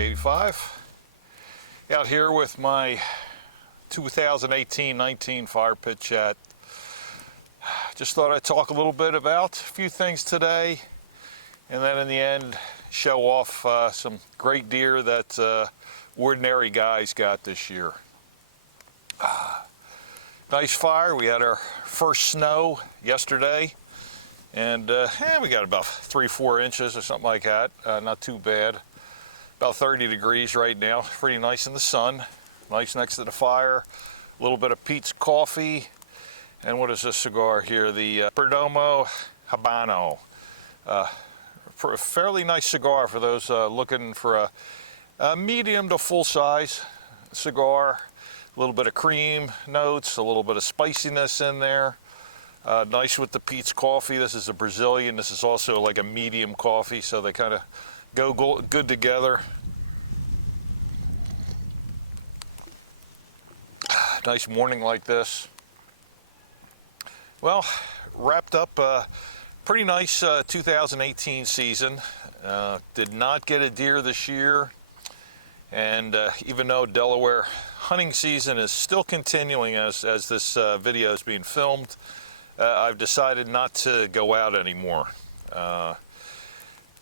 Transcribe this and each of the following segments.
85. Out here with my 2018-19 fire pit chat. Just thought I'd talk a little bit about a few things today, and then in the end show off some great deer that ordinary guys got this year. Nice fire. We had our first snow yesterday, and we got about 3-4 inches or something like that. Not too bad. About 30 degrees right now. Pretty nice in the sun. Nice next to the fire. A little bit of Peets coffee. And what is this cigar here? The Perdomo Habano. For a fairly nice cigar for those looking for a medium to full size cigar. A little bit of cream notes, a little bit of spiciness in there. Nice with the Peets coffee. This is a Brazilian. This is also like a medium coffee, so they kind of go good together. Nice morning like this. Well, wrapped up a pretty nice 2018 season. Did not get a deer this year, and even though Delaware hunting season is still continuing as this video is being filmed, I've decided not to go out anymore.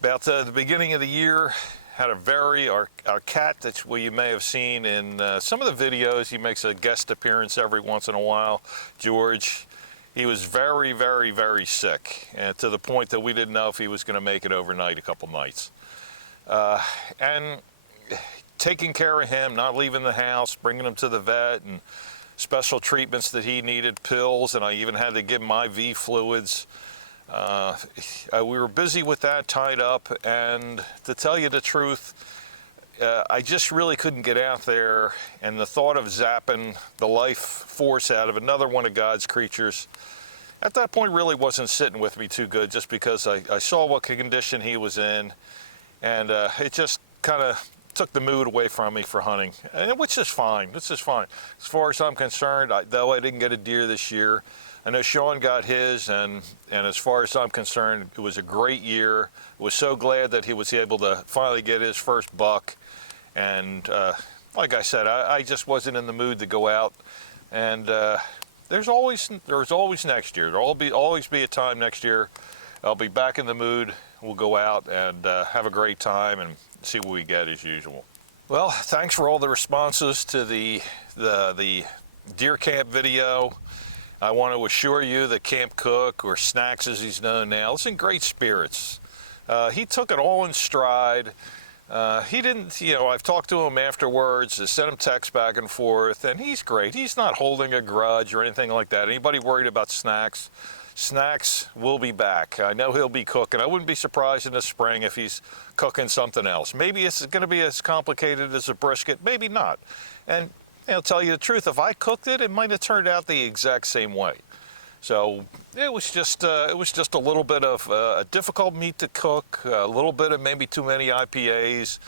About the beginning of the year, had our cat that you may have seen in some of the videos. He makes a guest appearance every once in a while, George. He was very, very, very sick, and to the point that we didn't know if he was going to make it overnight a couple nights. And taking care of him, not leaving the house, bringing him to the vet, and special treatments that he needed, pills, and I even had to give him IV fluids. We were busy with that, tied up, and to tell you the truth, I just really couldn't get out there, and the thought of zapping the life force out of another one of God's creatures at that point really wasn't sitting with me too good, just because I saw what condition he was in, and it just kind of took the mood away from me for hunting, which is fine. This is fine. As far as I'm concerned, though I didn't get a deer this year, I know Sean got his, and as far as I'm concerned, it was a great year. I was so glad that he was able to finally get his first buck, and like I said, I just wasn't in the mood to go out, and there's always next year. There'll always be a time next year I'll be back in the mood. We'll go out and have a great time and see what we get as usual. Well, thanks for all the responses to the deer camp video. I want to assure you that Camp Cook, or Snacks as he's known now, is in great spirits. He took it all in stride. He didn't, I've talked to him afterwards, sent him texts back and forth, and he's great. He's not holding a grudge or anything like that. Anybody worried about Snacks? Snacks will be back. I know he'll be cooking. I wouldn't be surprised in the spring if he's cooking something else. Maybe it's going to be as complicated as a brisket, maybe not. And I'll tell you the truth, if I cooked it, it might have turned out the exact same way. So it was just a little bit of a difficult meat to cook, a little bit of maybe too many IPAs,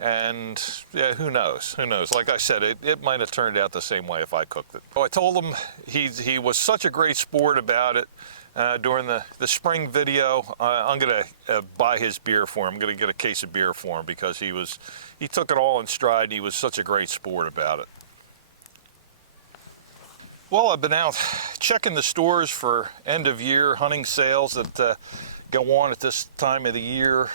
and yeah, who knows? Who knows? Like I said, it might have turned out the same way if I cooked it. So I told him he was such a great sport about it. During the spring video, I'm going to buy his beer for him. I'm going to get a case of beer for him because he took it all in stride. And he was such a great sport about it. Well, I've been out checking the stores for end-of-year hunting sales that go on at this time of the year.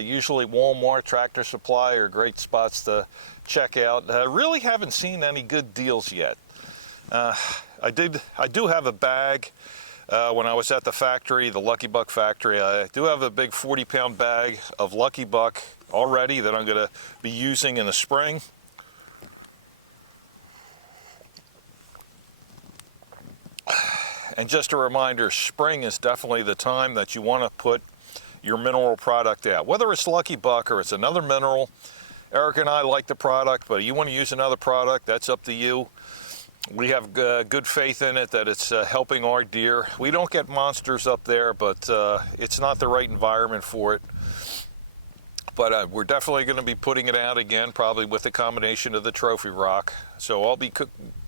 Usually Walmart, Tractor Supply are great spots to check out. I really haven't seen any good deals yet. I do have a bag. When I was at the factory, the Lucky Buck factory, I do have a big 40-pound bag of Lucky Buck already that I'm going to be using in the spring. And just a reminder, spring is definitely the time that you want to put your mineral product out. Whether it's Lucky Buck or it's another mineral, Eric and I like the product, but you want to use another product, that's up to you. We have good faith in it that it's helping our deer. We don't get monsters up there, but it's not the right environment for it. But we're definitely going to be putting it out again, probably with a combination of the Trophy Rock. So I'll be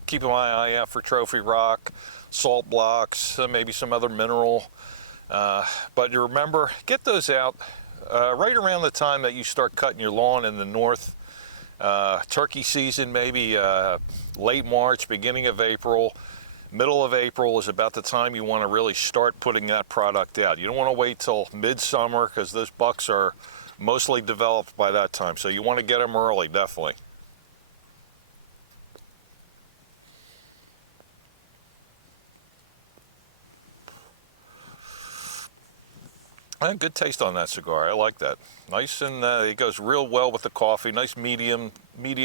keeping my eye out for Trophy Rock, salt blocks, maybe some other mineral. But remember, get those out right around the time that you start cutting your lawn in the north. Turkey season, maybe late March, beginning of April, middle of April is about the time you want to really start putting that product out. You don't want to wait till midsummer because those bucks are mostly developed by that time. So you want to get them early, definitely. Good taste on that cigar. I like that. Nice, and it goes real well with the coffee. Nice medium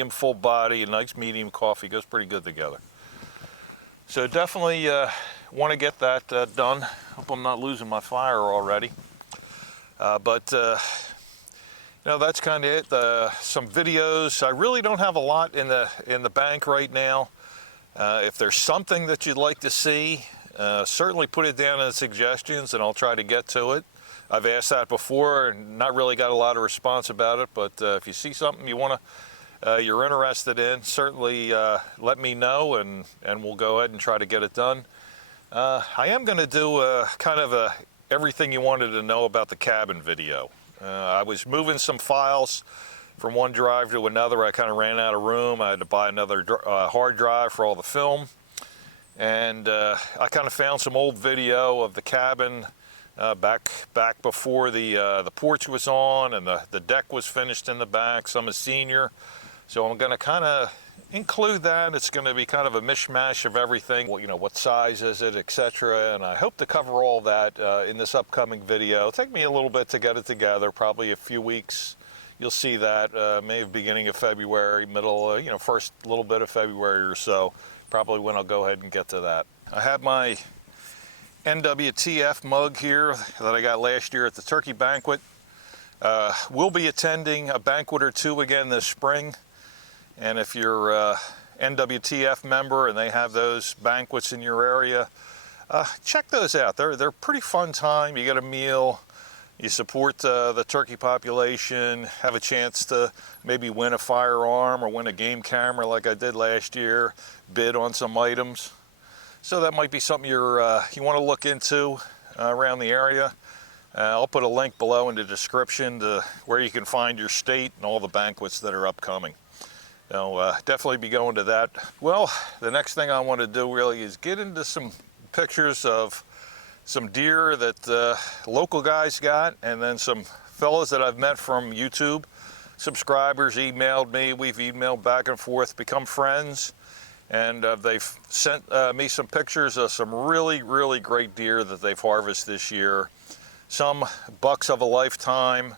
full body, and nice medium coffee. Goes pretty good together. So definitely want to get that done. Hope I'm not losing my fire already. But that's kind of it. Some videos. I really don't have a lot in the bank right now. If there's something that you'd like to see, certainly put it down in the suggestions, and I'll try to get to it. I've asked that before and not really got a lot of response about it, but if you see something you're interested in, certainly let me know, and we'll go ahead and try to get it done. I am going to do kind of a everything you wanted to know about the cabin video. I was moving some files from one drive to another. I kind of ran out of room. I had to buy another hard drive for all the film, and I kind of found some old video of the cabin back before the porch was on and the deck was finished in the back. Some is senior, so I'm going to kind of include that. It's going to be kind of a mishmash of everything. Well, what size is it, etc. And I hope to cover all that in this upcoming video. It'll take me a little bit to get it together, probably a few weeks. You'll see that maybe beginning of February, middle, first little bit of February or so, probably when I'll go ahead and get to that. I have my NWTF mug here that I got last year at the turkey banquet. We'll be attending a banquet or two again this spring, and if you're a NWTF member and they have those banquets in your area, check those out. They're pretty fun time. You get a meal, you support the turkey population, have a chance to maybe win a firearm or win a game camera like I did last year, bid on some items. So that might be something you want to look into around the area. I'll put a link below in the description to where you can find your state and all the banquets that are upcoming. So definitely be going to that. Well, the next thing I want to do really is get into some pictures of some deer that local guys got, and then some fellows that I've met from YouTube. Subscribers emailed me. We've emailed back and forth, become friends. And they've sent me some pictures of some really, really great deer that they've harvested this year. Some bucks of a lifetime.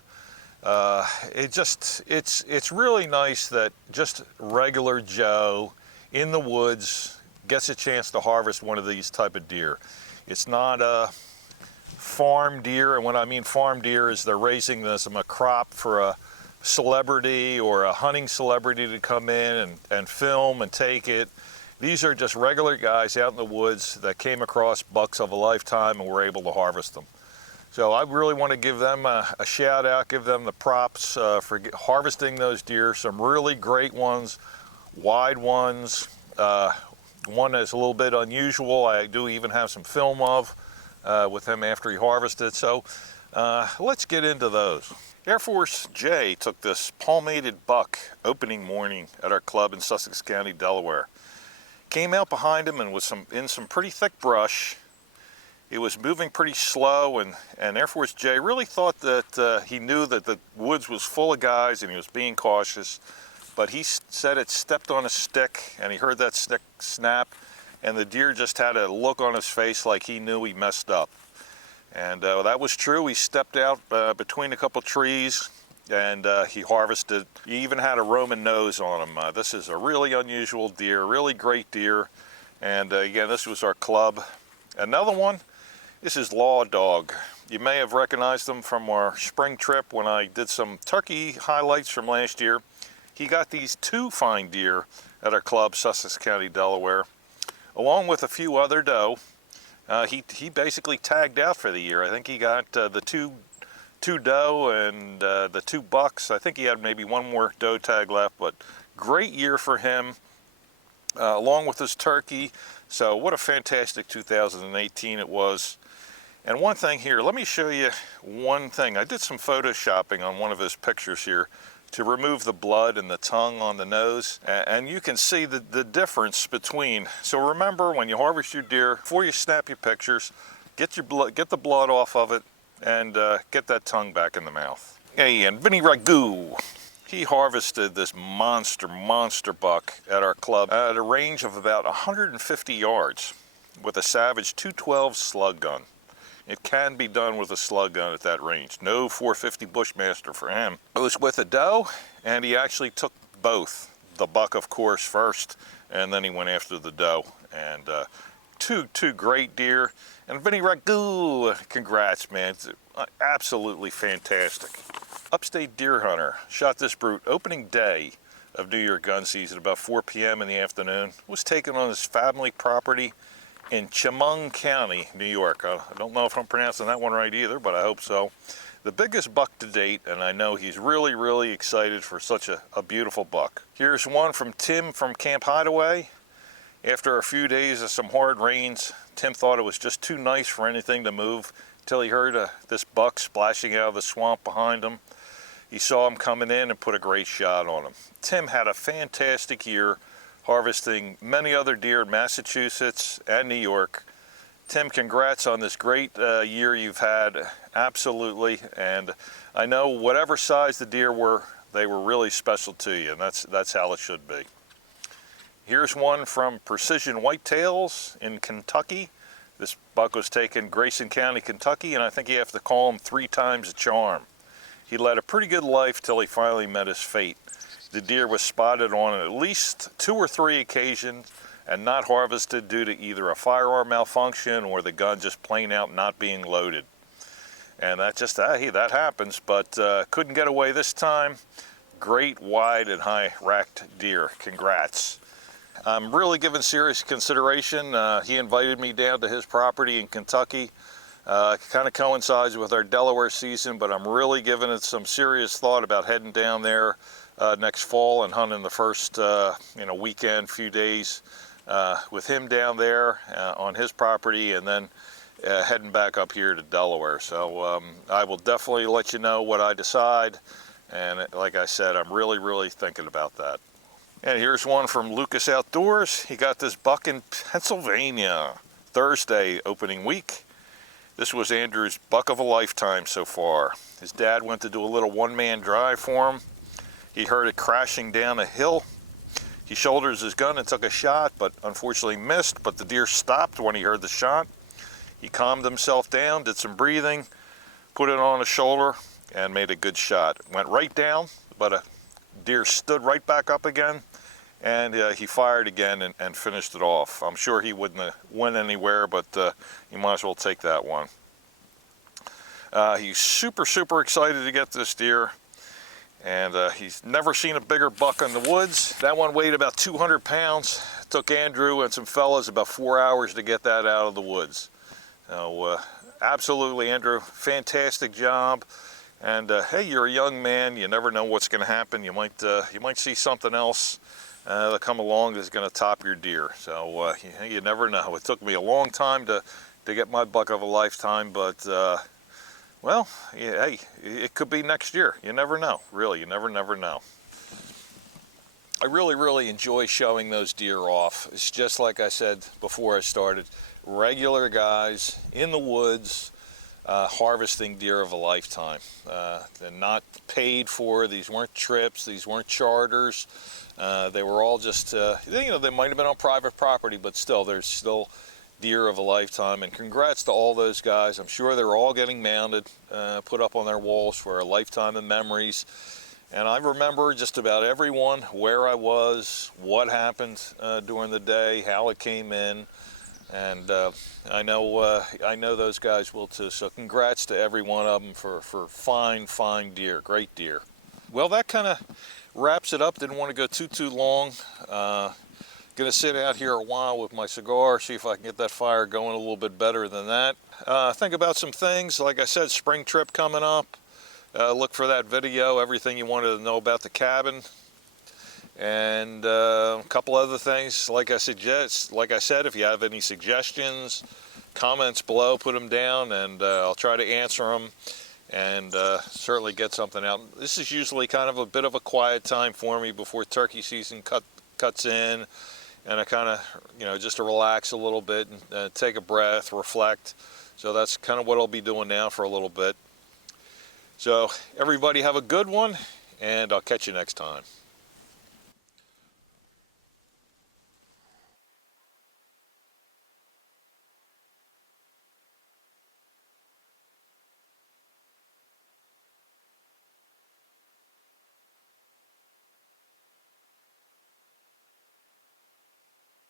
It's really nice that just regular Joe in the woods gets a chance to harvest one of these type of deer. It's not a farm deer, and when I mean farm deer is they're raising this a crop for a celebrity or a hunting celebrity to come in and film and take it. These are just regular guys out in the woods that came across bucks of a lifetime and were able to harvest them. So I really want to give them a shout out, give them the props for harvesting those deer. Some really great ones, wide ones. One that's a little bit unusual. I do even have some film of with him after he harvested. So let's get into those. Air Force J took this palmated buck opening morning at our club in Sussex County, Delaware. Came out behind him and was in some pretty thick brush. It was moving pretty slow, and Air Force J really thought that he knew that the woods was full of guys and he was being cautious, but he said it stepped on a stick and he heard that stick snap, and the deer just had a look on his face like he knew he messed up. And that was true. He stepped out between a couple trees and he harvested. He even had a Roman nose on him. This is a really unusual deer, really great deer. And again, this was our club. Another one, this is Law Dog. You may have recognized him from our spring trip when I did some turkey highlights from last year. He got these two fine deer at our club, Sussex County, Delaware, along with a few other doe. He basically tagged out for the year. I think he got the two doe and the two bucks. I think he had maybe one more doe tag left, but great year for him, along with his turkey. So what a fantastic 2018 it was. And one thing here, let me show you one thing. I did some photoshopping on one of his pictures here to remove the blood and the tongue on the nose. And you can see the difference between. So remember, when you harvest your deer, before you snap your pictures, get the blood off of it, and get that tongue back in the mouth. Hey, and Vinny Ragu, he harvested this monster buck at our club at a range of about 150 yards with a Savage 212 slug gun. It can be done with a slug gun at that range. No 450 Bushmaster for him. It was with a doe, and he actually took both. The buck, of course, first, and then he went after the doe. And two great deer. And Vinny Ragu, congrats, man. It's absolutely fantastic. Upstate deer hunter shot this brute opening day of New Year gun season about 4 p.m. in the afternoon. Was taken on his family property in Chemung County, New York. I don't know if I'm pronouncing that one right either, but I hope so. The biggest buck to date, and I know he's really excited for such a beautiful buck. Here's one from Tim from Camp Hideaway. After a few days of some hard rains, Tim thought it was just too nice for anything to move until he heard this buck splashing out of the swamp behind him. He saw him coming in and put a great shot on him. Tim had a fantastic year harvesting many other deer in Massachusetts and New York. Tim, congrats on this great year you've had, absolutely. And I know whatever size the deer were, they were really special to you, and that's how it should be. Here's one from Precision Whitetails in Kentucky. This buck was taken in Grayson County, Kentucky, and I think you have to call him 3 times a charm. He led a pretty good life till he finally met his fate. The deer was spotted on at least 2 or 3 occasions and not harvested due to either a firearm malfunction or the gun just plain out not being loaded. And that happens, but couldn't get away this time. Great wide and high racked deer. Congrats. I'm really giving serious consideration. He invited me down to his property in Kentucky. Kind of coincides with our Delaware season, but I'm really giving it some serious thought about heading down there next fall and hunting the first weekend, few days with him down there on his property, and then heading back up here to Delaware. So I will definitely let you know what I decide, and like I said, I'm really thinking about that. And here's one from Lucas Outdoors. He got this buck in Pennsylvania, Thursday opening week. This was Andrew's buck of a lifetime so far. His dad went to do a little one-man drive for him. He heard it crashing down a hill. He shoulders his gun and took a shot, but unfortunately missed, but the deer stopped when he heard the shot. He calmed himself down, did some breathing, put it on his shoulder, and made a good shot. Went right down, but a deer stood right back up again, and he fired again and finished it off. I'm sure he wouldn't have went anywhere, but you might as well take that one. He's super excited to get this deer, and he's never seen a bigger buck in the woods. That one weighed about 200 pounds. It took Andrew and some fellas about 4 hours to get that out of the woods. So absolutely, Andrew, fantastic job. And hey, you're a young man. You never know what's going to happen. You might see something else that come along that's going to top your deer. So you never know. It took me a long time to get my buck of a lifetime, but well, yeah, hey, it could be next year. You never know. Really, you never know. I really enjoy showing those deer off. It's just like I said before I started. Regular guys in the woods. Harvesting deer of a lifetime. They're not paid for. These weren't trips. These weren't charters. They were all just, they might have been on private property, but still, there's still deer of a lifetime. And congrats to all those guys. I'm sure they're all getting mounted, put up on their walls for a lifetime of memories. And I remember just about everyone, where I was, what happened during the day, how it came in. And I know those guys will too. So congrats to every one of them for fine deer, great deer. Well, that kind of wraps it up. Didn't want to go too long. Gonna sit out here a while with my cigar, see if I can get that fire going a little bit better than that. Think about some things. Like I said, spring trip coming up. Look for that video, everything you wanted to know about the cabin. And a couple other things, like I said, if you have any suggestions, comments below, put them down, and I'll try to answer them. and certainly get something out. This is usually kind of a bit of a quiet time for me before turkey season cuts in, and I kind of, you know, just to relax a little bit and take a breath, reflect. So that's kind of what I'll be doing now for a little bit. So everybody have a good one, and I'll catch you next time.